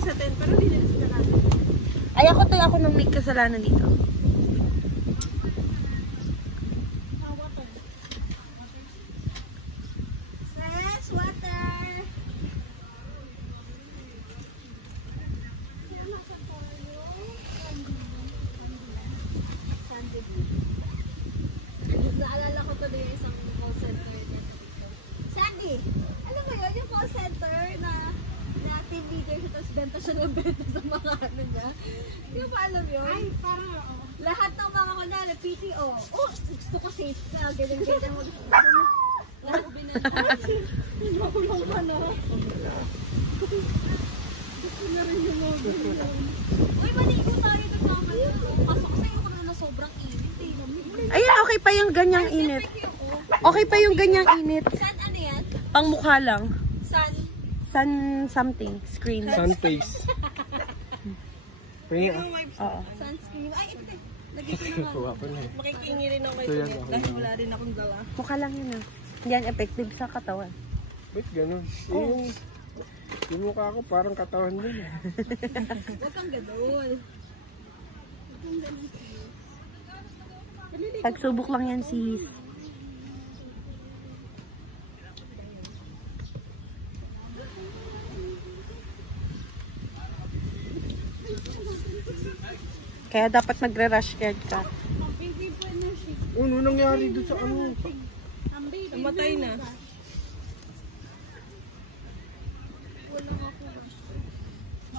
sa 10, pero hindi nila sila natin. Ay, ako nang may kasalanan dito. Sis, water! Naalala ko tuloy yung isang call center. Sandy! Alam mo yun, yung call center na team leader siya, tapos benta siya ng benta sa mga ano niya. Hindi mo pa alam yun? Ay, parang lahat ng mga kanala, PTO. Oh, gusto ko safe ka. Ganyan-ganyan mo. Lahat binenta. Hindi mo lang pa na. Gusto na rin yung mga ganyan. Uy, maligo tayo nagkamali. Pasok sa'yo ka na sobrang init. Ay, okay pa yung ganyang init. Okay pa yung ganyang init. San ano yan? Pang mukha lang. San Something. Screen. Sun face. Oo. sunscreen. Ay, ito. Lagi ko naman. Kuha ko na eh. Makikingi rin ako kay Kuya dahil wala rin akong dala. Mukha lang yun ah. Yan, effective sa katawan. Ba't ganun? Yung mukha ko parang katawan din eh. Huwag kang gadol. Pagsubok lang yan, sis. Kaya dapat magre-rush guard ka. Ano nangyari doon sa ano? Namatay na.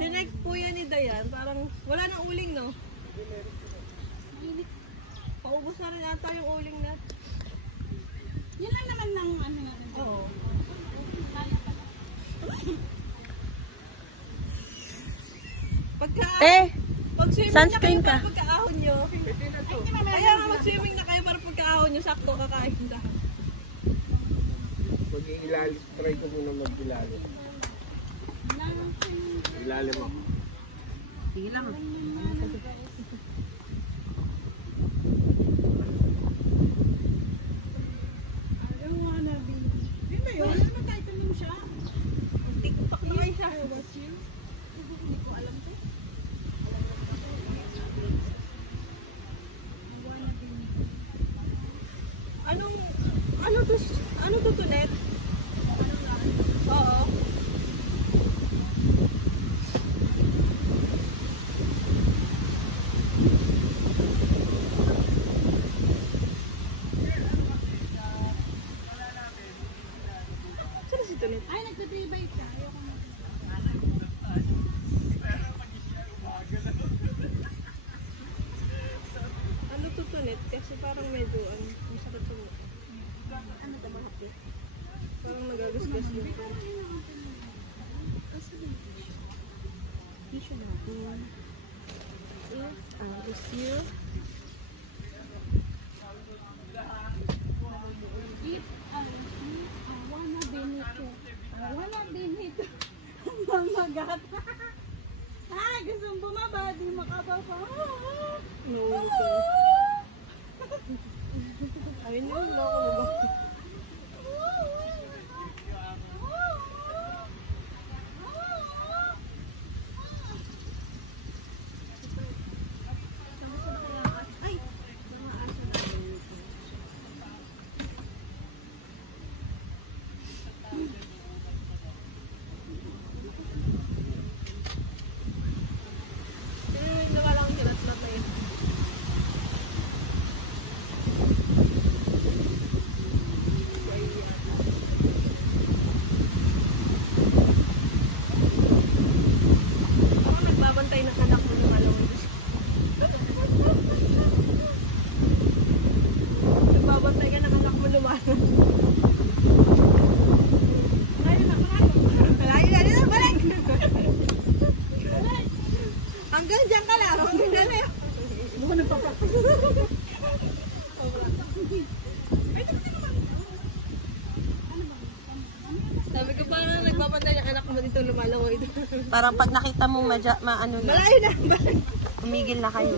Sinex po yan ni Dayan. Parang wala nang uling, no? Paubos na rin ata yung uling natin. Yun lang naman ng ano nga. Oo. Sunscreen ka. Pagkaahon nyo. Kaya nga mag-swimming na kayo para pagkaahon nyo, sakto kakain na. Mag-ilalim. Try ko muna mag-ilalim. Ilalim ako. Sige lang. Hindi na yun. Ano tayo tanong siya? TikTok na kayo siya. Hindi ko alam to. Ano to Tunet? Oo. Saan si Tunet? Ay, nagbe-bike ka. Ayoko na. Ano to Tunet? Kasi parang medyo masakit sa mukha. Ano ba mahapit? Parang nagagasgas yun. Tissue natin. Is Lucille. Wala binito. Mamagat. Ay, gusto mong bumaba. Di makababa. No. Ayun yun. Hanggang dyan ka lang. Hanggang dyan na yun. Mukha nagpapaktas. Sabi ko parang nagbabantay yung anak mo dito lumalangoy. Para pag nakita mo maano na. Malayo na. Tumigil na kayo.